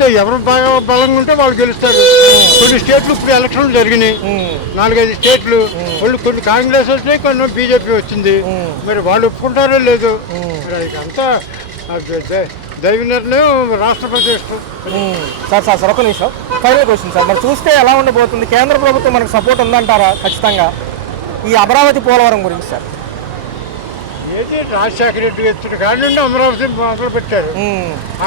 గెలిస్తే ఎవరు బాగా బలంగా ఉంటే వాళ్ళు గెలుస్తారు. కొన్ని స్టేట్లు ఇప్పుడు ఎలక్షన్లు జరిగినాయి, 4-5 స్టేట్లు. వాళ్ళు కొన్ని కాంగ్రెస్ వచ్చినాయి, కొన్ని బీజేపీ వచ్చింది. మరి వాళ్ళు ఒప్పుకుంటారో లేదు, మరి అంతా దైవ నిర్ణయం, రాష్ట్రపతి ఇష్టం. సార్ ఒక నిమిషం, ఫైనల్ క్వశ్చన్ సార్. మరి చూస్తే ఎలా ఉండబోతుంది? కేంద్ర ప్రభుత్వం మనకు సపోర్ట్ ఉందంటారా ఖచ్చితంగా ఈ అమరావతి పోలవరం గురించి సార్? ఏది రాజశేఖర రెడ్డి వచ్చాడు కానీ అమరావతి మొదలు పెట్టారు.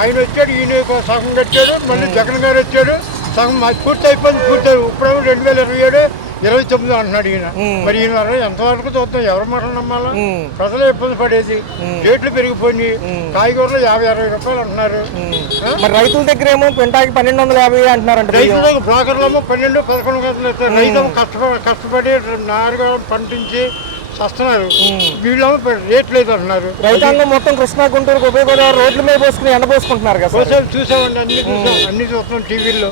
ఆయన వచ్చాడు, ఈయన సగం కట్టాడు. మళ్ళీ జగన్ గారు వచ్చాడు, సగం పూర్తి అయిపోయింది. ఇప్పుడు 2027, 29 అంటున్నాడు ఈయన. మరి ఈయన ఎంతవరకు చూద్దాం, ఎవరి మాటలు నమ్మాలా? ప్రజలే ఇబ్బంది పడేది, రేట్లు పెరిగిపోయి కాయగూరలు 50-60 రూపాయలు అంటున్నారు. మరి రైతుల దగ్గర ఏమో క్వింటాకి 1250 అంటున్నారంట. రైతులకు బ్రోకర్లేమో 12-11 గంటలు ఇస్తారు. రైతు కష్టపడి నారుగా పండించి వస్తున్నారు, వీళ్ళేమో రేట్ లేదు అంటున్నారు. రైతాంగం మొత్తం కృష్ణా, గుంటూరు, ఉభయ గోదావరి రోడ్ల మీద పోసుకుని ఎండపోసుకుంటున్నారు కదా. చూసామండి, అన్ని చూస్తున్నాం టీవీల్లో.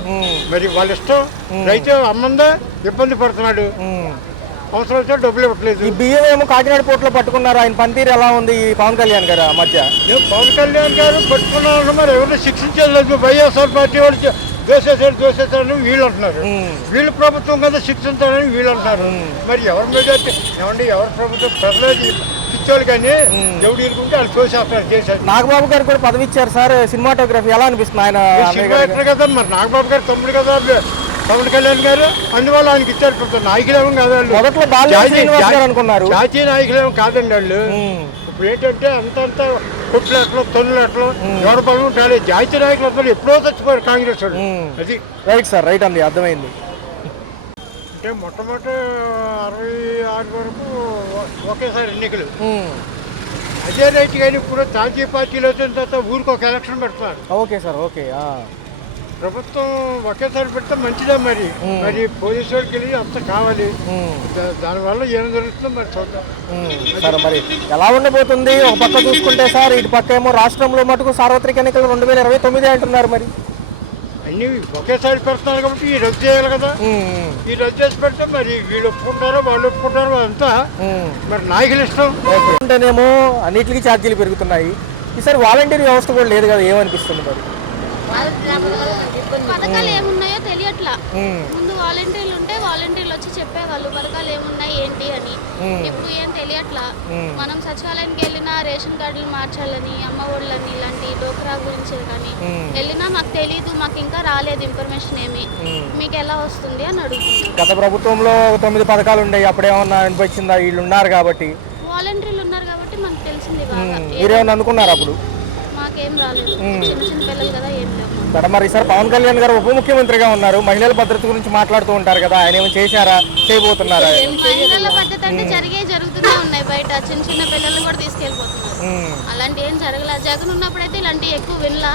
మరి వాళ్ళ ఇష్టం. రైతు అమ్మందా ఇబ్బంది పడుతున్నాడు, అవసరం వచ్చా డబ్బులు ఇవ్వట్లేదు. ఈ బియ్యం ఏమో కాకినాడ పోర్టులో పట్టుకున్నారు. ఆయన పనితీరు ఎలా ఉంది ఈ పవన్ కళ్యాణ్ గారు ఆ మధ్య? పవన్ కళ్యాణ్ గారు పట్టుకున్నారు, మరి ఎవరు శిక్షించలేదు. వైఎస్ఆర్ పార్టీ వాళ్ళు దోసేశారని వీళ్ళు అంటున్నారు. వీళ్ళు ప్రభుత్వం కదా శిక్షించాలని వీళ్ళు అంటున్నారు. మరి ఎవరి మీద ఏమండి, ఎవరి ప్రభుత్వం? ప్రజలకి పిచ్చోళ్ళు కానీ ఎవడు ఇరుకుంటే వాళ్ళు తోసేస్తారు, చేశారు. నాగబాబు గారు కూడా పదవి ఇచ్చారు సార్. సినిమాటోగ్రఫీ ఎలా అనిపిస్తుంది? ఆయన సినిమా కదా, మరి నాగబాబు గారు తమ్ముడు కదా పవన్ కళ్యాణ్ గారు, అందువల్ల ఆయనకి ఇచ్చారు. నాయకులేమో కాదు వాళ్ళు, మొదట్లో అనుకున్నారు, జాతీయ నాయకులేమో కాదండి వాళ్ళు. ఇప్పుడు ఏంటంటే అంతంతా కొట్లాట్లు, తొన్నులాట్లు, ఎవరి బలం ఉంటారు. జాతీయ నాయకులు అసలు ఎప్పుడో చచ్చిపోయారు కాంగ్రెస్ వాళ్ళు. అది రైట్ సార్, రైట్ అండి, అర్థమైంది. అంటే మొట్టమొదటి 66 వరకు ఒకేసారి ఎన్నికలు, అదే రైట్. కానీ ఇప్పుడు జాతీయ పార్టీలు వచ్చిన తర్వాత ఊరికి ఒక ఎలక్షన్ పెడతారు. Okay sir, okay. ప్రభుత్వం ఒకేసారి పెడితే మంచిదే. మరి పోలీసు వాళ్ళకి వెళ్ళి అంత కావాలి. దానివల్ల ఏం జరుగుతుందో మరి చూద్దాం సార్. మరి ఎలా ఉండబోతుంది? ఒక పక్క చూసుకుంటే సార్, ఇటు పక్క ఏమో రాష్ట్రంలో మటుకు సార్వత్రిక ఎన్నికలు 2029 అంటున్నారు. మరి అన్ని ఒకేసారి పెడుతున్నారు కాబట్టి ఈ రద్దు చేయాలి కదా. ఈ రద్దు చేసి పెడితే మరి వీళ్ళు ఒప్పుకుంటారో వాళ్ళు ఒప్పుకుంటారో అంతా మరి నాయకులు ఇష్టం. అంటేనేమో అన్నిటికీ ఛార్జీలు పెరుగుతున్నాయి. ఈసారి వాలంటీర్ వ్యవస్థ కూడా లేదు కదా, ఏమనిపిస్తుంది మరి? పథకాలు ఏమున్నాయో తెలియట్లా. ముందు వాలంటీర్లు ఉంటే వాలంటీర్లు వచ్చి చెప్పేవాళ్ళు పథకాలు ఏమున్నాయి ఏంటి అని. ఇప్పుడు ఏం తెలియట్లా. మనం సచివాలయానికి వెళ్ళినా రేషన్ కార్డులు మార్చాలని, అమ్మ ఒళ్ళని, ఇలాంటి డోక్రా గురించి కానీ వెళ్ళినా మాకు తెలీదు, మాకు ఇంకా రాలేదు ఇన్ఫర్మేషన్ ఏమి, మీకు ఎలా వస్తుంది అని అడుగుతున్నాం. గత ప్రభుత్వంలో 9 పథకాలు ఉన్నాయి, అప్పుడేమన్నా అనిపించిందా? వీళ్ళు ఉన్నారు కాబట్టి, వాలంటీర్లు ఉన్నారు కాబట్టి మనకు తెలిసింది బాగా. మీరేమన్నా అనుకున్నారు అప్పుడు? మాకేం రాలేదు, చిన్న చిన్న పిల్లలు కదా, ఏం లేవు. మరి ఈసారి పవన్ కళ్యాణ్ గారు ఉప ముఖ్యమంత్రిగా ఉన్నారు, మహిళల భద్రత గురించి మాట్లాడుతూ ఉంటారు కదా, ఆయన ఏమో చేశారా, చేయబోతున్నారా? మహిళల భద్రత అంటే జరుగుతూనే ఉన్నాయి. బయట చిన్న చిన్న పిల్లలు కూడా తీసుకెళ్లిపోతున్నారు. అలాంటి ఏం జరగలేదు. జగన్ ఉన్నప్పుడైతే ఇలాంటి ఎక్కువ వినలా,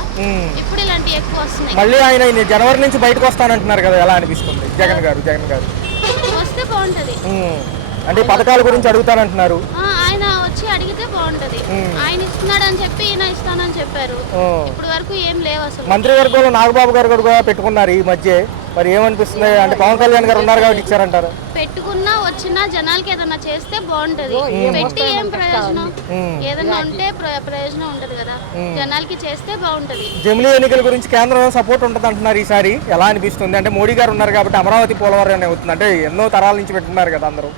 ఇప్పుడు ఇలాంటి ఎక్కువ వస్తున్నాయి. మళ్ళీ ఆయన జనవరి నుంచి బయటకు వస్తానంటున్నారు కదా, ఎలా అనిపిస్తుంది? జగన్ గారు వస్తే బాగుంటది. అంటే పథకాల గురించి అడుగుతానంటున్నారు. ఆయన వచ్చి అడిగితే బాగుంటది. ఆయన ఇస్తున్నాడని చెప్పి ఈయన ఇస్తానని చెప్పారు. ఇప్పుడు వరకు ఏం లేవు అసలు. మంత్రివర్గంలో నాగబాబు గారు కూడా పెట్టుకున్నారు ఈ మధ్య. మరి ఏమనిపిస్తుంది? అంటే పవన్ కళ్యాణ్ గారు ఉన్నారు కాబట్టి ఇచ్చారంటారు. పెట్టుకున్నా వచ్చినా జనాలకి ఏదన్నా చేస్తే బాగుంటది. పెట్టి ఏం ప్రయోజనం? ఏదన్నా ఉంటే ప్రయోజనం ఉంటది కదా, జనాలకి చేస్తే బాగుంటది. జమిలీ ఎన్నికల గురించి కేంద్రం సపోర్ట్ ఉంటుంది అంటున్నారు. ఈసారి ఎలా అనిపిస్తుంది? అంటే మోడీ గారు ఉన్నారు కాబట్టి అమరావతి పోలవరం అవుతుంది. అంటే ఎన్నో తరాల నుంచి పెట్టుకున్నారు కదా అందరూ.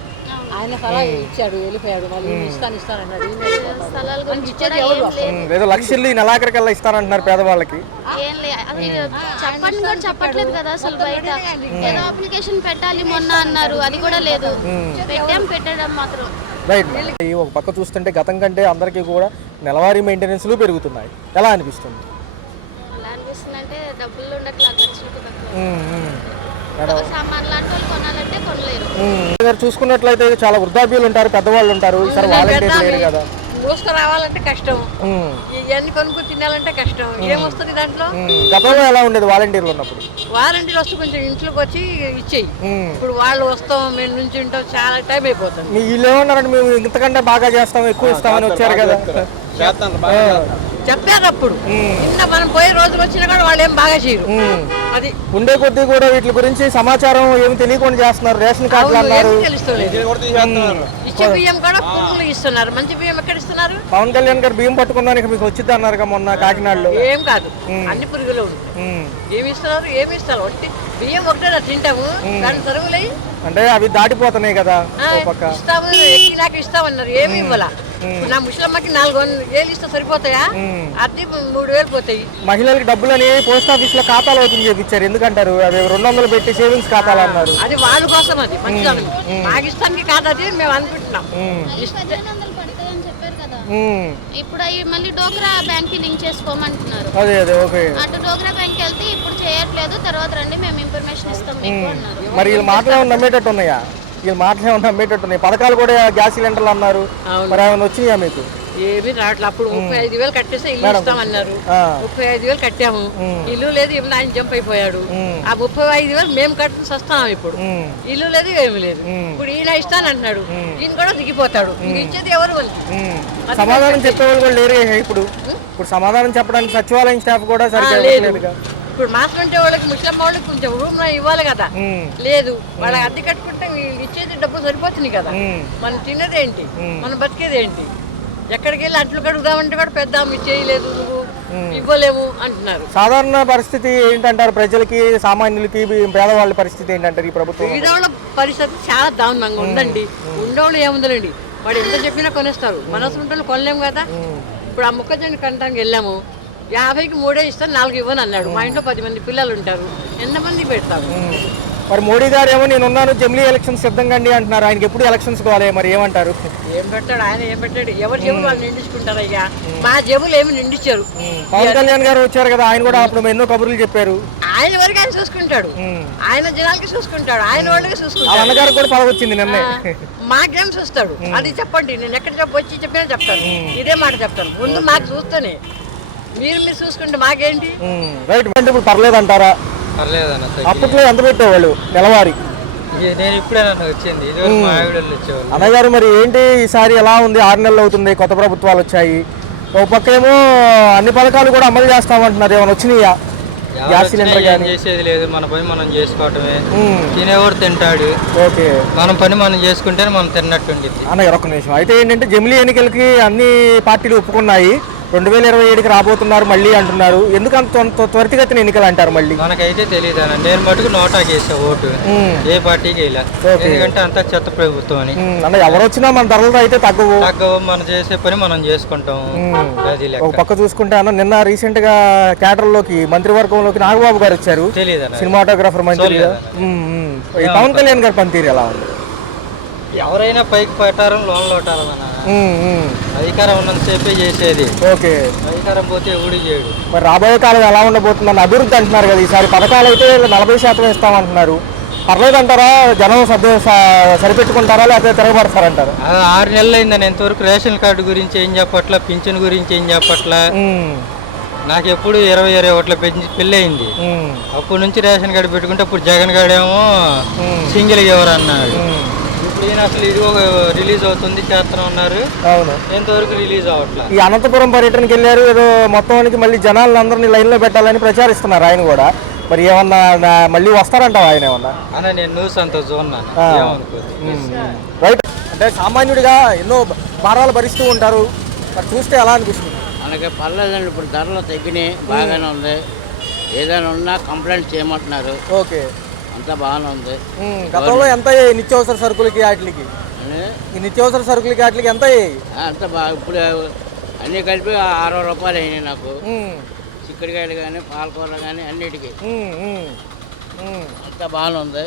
ఆయన స్థలాలు ఇచ్చాడు, వెళ్ళిపోయాడు. మళ్ళీ ఇస్తానన్నాడు. ఏదో లక్షలు నెలాఖరికల్లా ఇస్తానంటున్నారు పేదవాళ్ళకి. ఏం చెప్పండి కూడా చెప్పట్లేదు కదా అసలు. బయట ఏదో అప్లికేషన్ పెట్టాలి మొన్న అన్నారు, అది కూడా లేదు. పెట్టడం మాత్రం రైట్. ఒక పక్క చూస్తుంటే గతం కంటే అందరికీ కూడా నెలవారీ మెయింటెనెన్స్లు పెరుగుతున్నాయి. ఎలా అనిపిస్తుంది? ఎలా అనిపిస్తుంది అంటే డబ్బులు ఉండట్లా, ఖర్చులకు తక్కువ. సామాన్లు లాంటి వాళ్ళు కొనాలంటే కొనలేరు. చూసుకున్నట్లయితే చాలా వృద్ధాప్యులు ఉంటారు, పెద్దవాళ్ళు ఉంటారు. ఈసారి వాలంటీర్ లేరు కదా, మోసుకు రావాలంటే కష్టం, ఇవన్నీ కొనుక్కు తినాలంటే కష్టం. ఏమొస్తుంది దాంట్లో? గతంలో ఎలా ఉండేది వాలంటీర్లు ఉన్నప్పుడు? వాలంటీర్లు వస్తే కొంచెం ఇంట్లోకి వచ్చి ఇచ్చేయి. ఇప్పుడు వాళ్ళు వస్తాం, మేము నుంచి ఉంటాం, చాలా టైం అయిపోతుంది. వీళ్ళు ఏమన్నారంటే మేము ఇంతకంటే బాగా చేస్తాం, ఎక్కువ ఇస్తామని వచ్చారు కదా. చెప్పారు అప్పుడు. నిన్న మనం పోయే రోజులు వచ్చినా కూడా వాళ్ళు ఏం బాగా చేయరు. అది ఉండే కొద్దీ కూడా వీటి గురించి సమాచారం ఏమి తెలియకుండా చేస్తున్నారు. రేషన్ కార్డులు అన్నారు, ఇచ్చే బియ్యం కూడా పురుగులు ఇస్తున్నారు. మంచి బియ్యం ఎక్కడ ఇస్తున్నారు? పవన్ కళ్యాణ్ గారు బియ్యం పట్టుకున్నానికి మీకు వచ్చింది అన్నారు మొన్న కాకినాడలో. ఏం కాదు, అన్ని పురుగులు ఏమి ఇస్తున్నారు? ఏమి ఇస్తారు? ఒకటి బియ్యం ఒకటే తింటాము, దాని సరువులై అంటే అవి దాటిపోతున్నాయి కదా. ఇస్తాము, ఎక్కిలాక ఇస్తామన్నారు, ఏమి ఇవ్వాల. నా ముసలమ్మకి 4,000 ఇస్తే సరిపోతాయా? అది 3,000 పోతాయి. మహిళలకు డబ్బులని పోస్ట్ ఆఫీస్ లో ఖాతాలు ఓపెన్ చేయించారు. ఎందుకంటారు? అది 200 పెట్టి సేవింగ్స్ ఖాతాలు అన్నారు. అది వాళ్ళ కోసం, అది మంచిదనం. పాకిస్తాన్ కి కాదు, అది మేము అనుకుంటున్నాం. 1,500 పడతాయని చెప్పారు కదా. ఇప్పుడు అవి మళ్ళీ డోక్రా బ్యాంక్ కి లింక్ చేసుకోమంటున్నారు. అదే ఓకే. అటు డోక్రా బ్యాంక్ వెళ్తే ఇప్పుడు చేయట్లేదు, తర్వాత రండి మేము ఇన్ఫర్మేషన్ ఇస్తాం మీకు అన్నారు. మరి వీళ్ళు మాటలు నమ్మేటట్టు ఉన్నాయా? వీళ్ళు మాటలు నమ్మేటట్టు ఉన్నాయి. పథకాలు కూడా గ్యాస్ సిలిండర్లు అన్నారు, మరి ఏమైనా వచ్చినాయా మీకు? ఏమి రావట్లేదు. అప్పుడు 35,000 కట్టేస్తే ఇల్లు ఇస్తామన్నారు. 35,000 కట్టాము, ఇల్లు లేదు. ఏమన్నా ఆయన జంప్ అయిపోయాడు. ఆ 35,000 మేము కట్టుకుని వస్తాం. ఇప్పుడు ఇల్లు లేదు, ఏమి లేదు. ఇప్పుడు ఈయన ఇస్తానంటున్నాడు, ఈయన కూడా దిగిపోతాడు. ఇచ్చేది ఎవరు? సమాధానం చెప్పేవాళ్ళు కూడా లేరు ఇప్పుడు. ఇప్పుడు సమాధానం చెప్పడానికి సచివాలయం స్టాఫ్ కూడా సరిగ్గా లేదుగా. ఇప్పుడు మాస్టర్ ఉంటే వాళ్ళకి, ముస్లిం వాళ్ళకి కొంచెం రూమ్ ఇవ్వాలి కదా. లేదు, వాళ్ళకి అద్దె కట్టుకుంటే వీళ్ళు ఇచ్చేది డబ్బులు సరిపోతుంది కదా. మనం తినేదేంటి, మనం బతికేదేంటి? ఎక్కడికి వెళ్ళి అట్లు కడుగుదామంటే కూడా పెద్ద ఇచ్చేయలేదు, నువ్వు ఇవ్వలేము అంటున్నారు. సాధారణ పరిస్థితి ఏంటంటారు? ప్రజలకి, సామాన్యులకి, పేదవాళ్ళ పరిస్థితి ఏంటంటారు ఈ ప్రభుత్వం? పేదవాళ్ళ పరిస్థితి చాలా దారుణంగా ఉందండి. ఉండేవాళ్ళు ఏముందండి, వాడు ఎంత చెప్పినా కొనేస్తారు. మనసు ఉంటే కొనలేము కదా. ఇప్పుడు ఆ మొక్కజొన్న కంటానికి వెళ్ళాము, 50కి 3 ఇస్తాను, 4 ఇవ్వను అన్నాడు. మా ఇంట్లో 10 మంది పిల్లలు ఉంటారు, ఎంతమంది పెడతారు? మరి మోడీ గారు ఏమో నేనున్నాను, జమిలీ ఎలక్షన్స్ సిద్ధంగా అండి అంటున్నారు. ఆయనకి ఎప్పుడు ఎలక్షన్స్ కావాలి, మరి ఏమంటారు? ఏం పెట్టాడు ఆయన? ఏం పెట్టాడు? ఎవరి జేబులు వాళ్ళు నిండించుకుంటారు. అయ్యా మా జేబులు ఏమి నిండించారు. పవన్ కళ్యాణ్ గారు వచ్చారు కదా, ఆయన కూడా అప్పుడు ఎన్నో కబుర్లు చెప్పారు. ఆయన వరకు ఆయన చూసుకుంటాడు, ఆయన జనాలకి చూసుకుంటాడు, ఆయన వాళ్ళకి చూసుకుంటాడు. అన్నగారు కూడా పదవి వచ్చింది నిన్న. మాకేం చూస్తాడు? అది చెప్పండి, నేను ఎక్కడ వచ్చి చెప్పినా చెప్తాను, ఇదే మాట చెప్తాను. ముందు మాకు చూస్తేనే మీరు చూసుకుంటే మాకేంటి? రైట్. అంటే ఇప్పుడు పర్లేదు అంటారా? అప్పట్లో ఎంత పెట్టేవాళ్ళు నెలవారీ? నేను ఇప్పుడే వచ్చింది, అన్నగారు మరి ఏంటి ఈసారి ఎలా ఉంది? 6 నెలలు అవుతుంది, కొత్త ప్రభుత్వాలు వచ్చాయి. ఒక పక్క ఏమో అన్ని పథకాలు కూడా అమలు చేస్తామంటున్నారు. ఏమైనా వచ్చినాయా? గ్యాస్ సిలిండర్ చేసేది లేదు, మన పని మనం చేసుకోవటమే. తినేవాడు తింటాడు. ఓకే, మన పని మనం చేసుకుంటేనే మనం తిన్నట్టు ఉంటుంది. అన్నగారు ఒక్క నిమిషం. అయితే ఏంటంటే జమిలీ ఎన్నికలకి అన్ని పార్టీలు ఒప్పుకున్నాయి, 2027కి రాబోతున్నారు మళ్ళీ అంటున్నారు. ఎందుకంత త్వరితగతిన ఎన్నికలు అంటారు మళ్ళీ? మనకైతే తెలియదు అన్న. నేను మటుకు నోటాకి వేసా ఓటు, ఏ పార్టీకి వేయలే. ఎందుకంటే అంతా చెత్త ప్రభుత్వం అని. అన్న ఎవరు వచ్చినా మన ధరలతో అయితే తగ్గవు. మనం చేసే పని మనం చేసుకుంటాం. ఒక పక్క చూసుకుంటే అన్న నిన్న రీసెంట్ గా క్యాడర్ లోకి, మంత్రివర్గంలోకి నాగబాబు గారు వచ్చారు, తెలియదు సినిమాటోగ్రాఫర్ మంత్రి. పవన్ కళ్యాణ్ గారి పనితీరు ఎలా ఉంది? ఎవరైనా పైకి పెట్టారని లోన్లు కొట్టాలన్న. అధికారం ఉన్నంతసేపే చేసేది. ఓకే, అధికారం పోతే ఎవడు చేయడు. మరి రాబోయే కాలం ఎలా ఉండబోతుందని అభివృద్ధి అంటున్నారు కదా. ఈసారి పథకాలు అయితే 40% ఇస్తామంటున్నారు. పర్లేదు అంటారా? జనం సరిపెట్టుకుంటారా లేకపోతే తిరగబడతారంటారా? 6 నెలలు అయిందని ఇంతవరకు రేషన్ కార్డు గురించి ఏం చెప్పట్లా, పింఛన్ గురించి ఏం చెప్పట్లా. నాకు ఎప్పుడు 20-21 పెళ్ళి అయింది. అప్పటి నుంచి రేషన్ కార్డు పెట్టుకుంటే ఇప్పుడు జగన్ గాడేమో సింగిల్ ఎవరు అన్నాడు. ఈయన అసలు ఇది రిలీజ్ అవుతుంది చేస్తూనే ఉన్నారు. అవును, ఎంతవరకు రిలీజ్ అవ్వట్లేదు. ఈ అనంతపురం పర్యటనకి వెళ్ళారు, ఏదో మొత్తానికి మళ్ళీ జనాలందరినీ లైన్లో పెట్టాలని ప్రచారిస్తున్నారు ఆయన కూడా. మరి ఏమన్నా మళ్ళీ వస్తారంటావా ఆయన ఏమన్నా? అన్న నేను న్యూస్ అంతా చూన్నాను. రైట్. అంటే సామాన్యుడిగా ఎన్నో భారాలు భరిస్తూ ఉంటారు, మరి చూస్తే ఎలా అనిపిస్తుంది? మనకి పర్లేదండి, ఇప్పుడు ధరలు తగ్గినాయి, బాగానే ఉంది. ఏదైనా ఉన్నా కంప్లైంట్ చేయమంటున్నారు. ఓకే, అంతా బాగానే ఉంది. గతంలో ఎంత నిత్యావసర సరుకులకి వాటికి, ఈ నిత్యావసర సరుకులకి వాటికి ఎంత? అంత బాగా ఇప్పుడు అన్నీ కలిపి 60 రూపాయలు అయినాయి నాకు. చిక్కుడుకాయలు కానీ, పాలకూరలు కానీ అన్నిటికీ అంతా బాగానే ఉంది.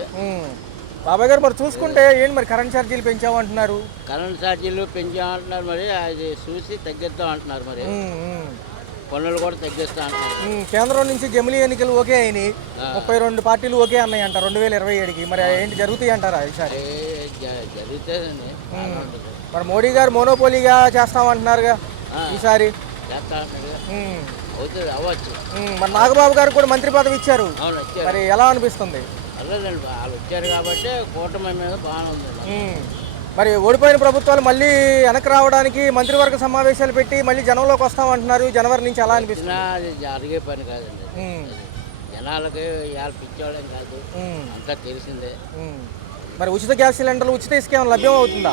బాబాయ్ గారు మరి చూసుకుంటే ఏంటి మరి కరెంట్ ఛార్జీలు పెంచామంటున్నారు? కరెంట్ ఛార్జీలు పెంచామంటున్నారు, మరి అది చూసి తగ్గిద్దాం అంటున్నారు. మరి పన్నులు కూడా తగ్గిస్తా అంటున్నారు. కేంద్రం నుంచి జమిలీ ఎన్నికలు ఓకే అయినాయి, 32 పార్టీలు ఓకే అన్నాయి అంట 2027కి. మరి ఏంటి జరుగుతాయి అంటారా ఈసారి? జరుగుతుందండి. మరి మోడీ గారు మోనోపోలీగా చేస్తామంటున్నారుగా ఈసారి. చేస్తా అంటున్నారు, అవుతుంది, అవ్వచ్చు. మరి నాగబాబు గారు కూడా మంత్రి పదవి ఇచ్చారు, మరి ఎలా అనిపిస్తుంది? అదేదండి, వాళ్ళు వచ్చారు కాబట్టి కూటమి మీద బాగానే ఉంది. మరి ఓడిపోయిన ప్రభుత్వాలు మళ్ళీ వెనక్కి రావడానికి మంత్రివర్గ సమావేశాలు పెట్టి మళ్ళీ జనంలోకి వస్తామంటున్నారు. జనవరి నుంచి ఎలా అనిపిస్తుంది? అది జరిగే పని కాదండి. జనాలకి ఇవాళ పిచ్చోళ్ళం కాదు, అంతా తెలిసిందే. మరి ఉచిత గ్యాస్ సిలిండర్లు, ఉచిత ఇసుక ఏమైనా లభ్యం అవుతుందా?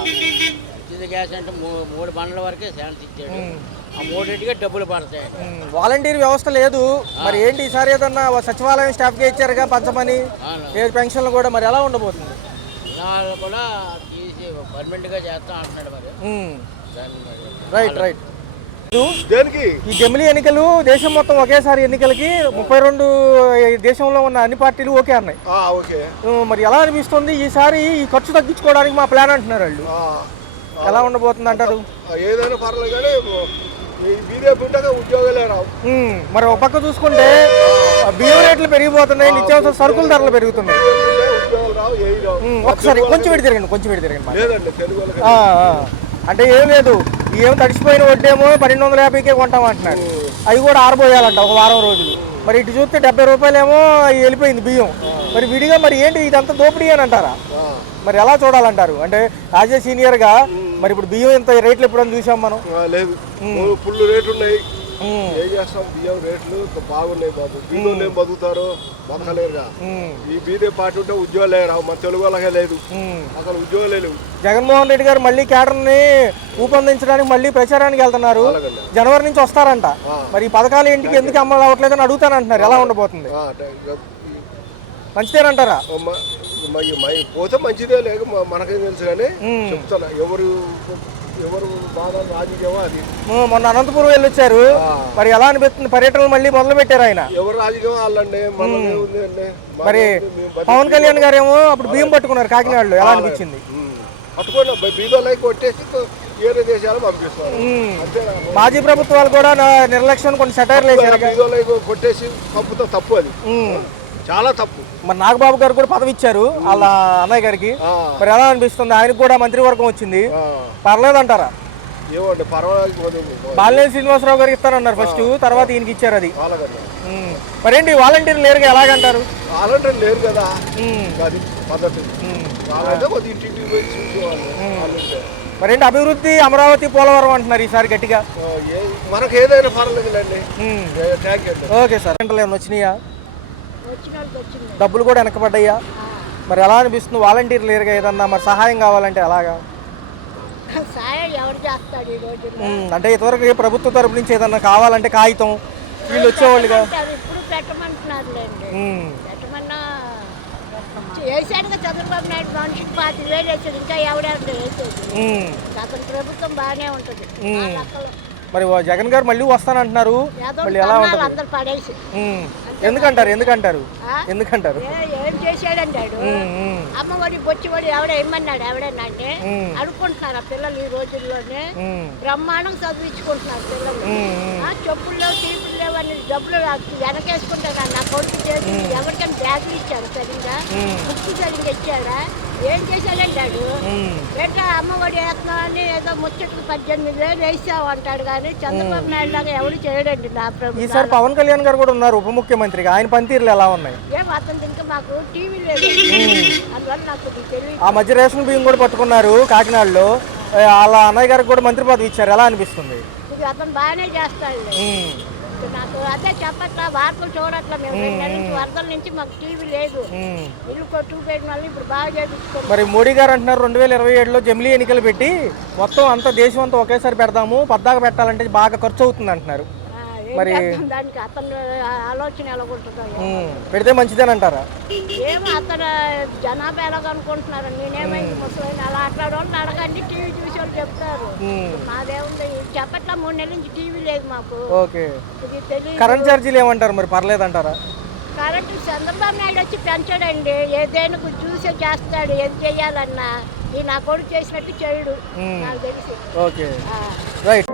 ఉచిత గ్యాస్ అంటే 3 బండ్ల వరకే ఛాన్స్ ఇచ్చాడు. ఆ 3టికే డబ్బులు పడతాయి. వాలంటీర్ వ్యవస్థ లేదు. మరి ఏంటి ఈసారి ఏదన్నా సచివాలయం స్టాఫ్గా ఇచ్చారుగా పంచమని, ఏ పెన్షన్లు కూడా మరి ఎలా ఉండబోతుంది? జనాలు కూడా తీసి పర్మనెంట్గా చేస్తా అంటున్నాడు. మరి రైట్. ఈ జమిలీ ఎన్నికలు దేశం మొత్తం ఒకేసారి ఎన్నికలకి 32 దేశంలో ఉన్న అన్ని పార్టీలు ఓకే అన్నాయి. మరి ఎలా అనిపిస్తుంది ఈసారి? ఈ ఖర్చు తగ్గించుకోవడానికి మా ప్లాన్ అంటున్నారు వాళ్ళు. ఎలా ఉండబోతుంది అంటారు? ఏదైనా పర్లేదు కానీ బీజేపీ ఉంటే ఉద్యోగాలే రావు. మరి ఒక పక్క చూసుకుంటే బియ్యం రేట్లు పెరిగిపోతున్నాయి, నిత్యావసర సరుకుల ధరలు పెరుగుతున్నాయి. ఒకసారి కొంచెం పెట్టి తిరగండి. అంటే ఏం లేదు, ఏం తడిసిపోయిన వడ్డేమో 1250కే కొంటామంటున్నారు. అవి కూడా ఆరబోయాలంట ఒక వారం రోజులు. మరి ఇటు చూస్తే 70 రూపాయలేమో వెళ్ళిపోయింది బియ్యం. మరి విడిగా మరి ఏంటి ఇదంతా దోపిడీ అని అంటారా? మరి ఎలా చూడాలంటారు? అంటే యాజ్ ఏ సీనియర్గా మరి ఇప్పుడు బియ్యం ఇంత రేట్లు ఎప్పుడైనా చూసాం మనం? లేదు, ఫుల్ రేట్లు ఉన్నాయి. ఏం చేస్తాం, బియ్యం రేట్లు బాగున్నాయి బాబు. బీదోళ్ళు ఏం బతుకుతారు, బతకలేరుగా. ఈ బీదే పార్టీ ఉంటే ఉద్యోగాలే రావు. మన తెలుగు వాళ్ళకే లేదు, అసలు ఉద్యోగాలే లేవు. జగన్మోహన్ రెడ్డి గారు మళ్ళీ కేడర్ని ఊపందించడానికి మళ్ళీ ప్రచారానికి వెళ్తున్నారు. జనవరి నుంచి వస్తారంట. మరి ఈ పథకాలు ఇంటికి ఎందుకు అమలు అవ్వట్లేదని అడుగుతానంటున్నారు. ఎలా ఉండబోతుంది? మంచిదేనంటారా? పోతే మంచిదే, లేక మనకేం తెలుసు కానీ చెప్తాను. ఎవరు బాగా రాజకీయమో అది. మొన్న అనంతపురం వెళ్ళొచ్చారు. మరి ఎలా అనిపిస్తుంది పర్యటనలు మళ్ళీ మొదలు పెట్టారు ఆయన? ఎవరు రాజకీయం వాళ్ళండి, ఉంది అండి. మరి పవన్ కళ్యాణ్ గారు ఏమో అప్పుడు బియ్యం పట్టుకున్నారు కాకినాడలో. ఎలా అనిపించింది? పట్టుకోండి, బీదోళ్ళకి కొట్టేసి వేరే దేశాలు పంపిస్తారు. మాజీ ప్రభుత్వాలు కూడా నిర్లక్ష్యం కొన్ని సెటైర్లు వేసారు. బీదోళ్ళకి కొట్టేసి పంపుతో తప్పు, అది చాలా తప్పు. మరి నాగబాబు గారు కూడా పదవి ఇచ్చారు వాళ్ళ అన్నయ్య గారికి. మరి ఎలా అనిపిస్తుంది? ఆయనకు కూడా మంత్రివర్గం వచ్చింది, పర్లేదంటారా? ఏమండి పర్వాలేదు. బాలినేని శ్రీనివాసరావు గారికి ఇస్తారన్నారు ఫస్ట్, తర్వాత ఈయనకి ఇచ్చారు. అది మరేంటి వాలంటీర్లు లేరుగా ఎలాగంటారు? వాలంటీర్లు లేరు కదా, అది పద్ధతి. మరేంటి అభివృద్ధి అమరావతి పోలవరం అంటున్నారు ఈసారి గట్టిగా. మనకు ఏదైనా పర్వాలేదులేండి. Okay sir. ఏమైనా వచ్చినాయా? డబ్బులు కూడా వెనకబడ్డాయా? మరి ఎలా అనిపిస్తుంది? వాలంటీర్లు లేరుగా, ఏదన్నా మరి సహాయం కావాలంటే ఎలాగా? అంటే ఇంతవరకు ప్రభుత్వ తరపు నుంచి ఏదన్నా కావాలంటే కాగితం వీళ్ళు వచ్చేవాళ్ళుగా. వేసాడుగా చంద్రబాబు నాయుడు మనిషికి 5,000 వేసాడు, ఇంకా ఎవడెవరు వేసేది. అతని ప్రభుత్వం బాగానే ఉంటుంది. మరి జగన్ గారు మళ్ళీ వస్తానంటున్నారు. మళ్ళీ ఎలా ఉంటుంది? అందరు పడేసి ఎందుకంటారు? ఏం చేశాడంటాడు. అమ్మఒడి బొచ్చివాడు ఎవడ ఏమన్నాడు ఎవడన్నా అంటే అనుకుంటున్నారు ఆ పిల్లలు. ఈ రోజుల్లోనే బ్రహ్మాండం చదివించుకుంటున్నారు పిల్లలు. చెప్పులు లేవు, టీపులు లేవు అని డబ్బులు వెనకేసుకుంటారు. నా కొడుకు చేసి ఎవరికైనా బ్యాగులు ఇచ్చాడు సరిగ్గా, బుక్స్ సరిగ్గా ఇచ్చాడా? ఏం చేశాడంటాడు. ఎట్లా అమ్మఒడి వేస్తున్నామని ఏదో ముచ్చట్లు 18,000 వేసావు అంటాడు. కానీ చంద్రబాబు నాయుడు లాగా ఎవరు చేయడండి నా ప్రభుత్వం. ఈసారి పవన్ కళ్యాణ్ గారు కూడా ఉన్నారు ఉప ముఖ్యమంత్రిగా. ఆయన పనితీరులు ఎలా ఉన్నాయి? ఏం అతను ఇంకా మాకు టీవీ లేదు, అందువల్ల నాకు తెలియదు. ఆ మధ్య రేషన్ బియ్యం కూడా పట్టుకున్నారు కాకినాడలో. వాళ్ళ అన్నయ్య గారికి కూడా మంత్రి పదవి ఇచ్చారు. ఎలా అనిపిస్తుంది? ఇది అతను బాగానే చేస్తాడు. నాకు అదే చెప్పట్లా, వార్తలు చూడట్లా. మేము 2 నెలల నుంచి వరదల నుంచి మాకు టీవీ లేదు. ఇల్లు కొట్టుకుపోయిన వాళ్ళు ఇప్పుడు బాగా చేయించుకోండి. మరి మోడీ గారు అంటున్నారు 2027లో జమిలీ ఎన్నికలు పెట్టి మొత్తం అంతా దేశం అంతా ఒకేసారి పెడదాము, పద్దాక పెట్టాలంటే బాగా ఖర్చు అవుతుంది అంటున్నారు. మరి దానికి అతను ఆలోచన ఎలాగుంటుందో పెడితే మంచిదేనంటారా? ఏమో అతను జనాభా ఎలాగనుకుంటున్నారు. నేనేమైంది ముసలి అలా అట్లాడోళ్ళు అడగండి, టీవీ చూసి వాళ్ళు చెప్తారు. మాదేముంది చెప్పట్లా. 3 నెలల నుంచి టీవీ లేదు మాకు. ఓకే. కరెంట్ ఛార్జీలు ఏమంటారు? మరి పర్లేదంటారా? కరెంటు చంద్రబాబు నాయుడు వచ్చి పెంచాడండి. ఏదైనా చూసే చేస్తాడు. ఏం చెయ్యాలన్నా ఈ నా కొడుకు చేసినట్టు చేయడు నాకు తెలిసి. Okay right.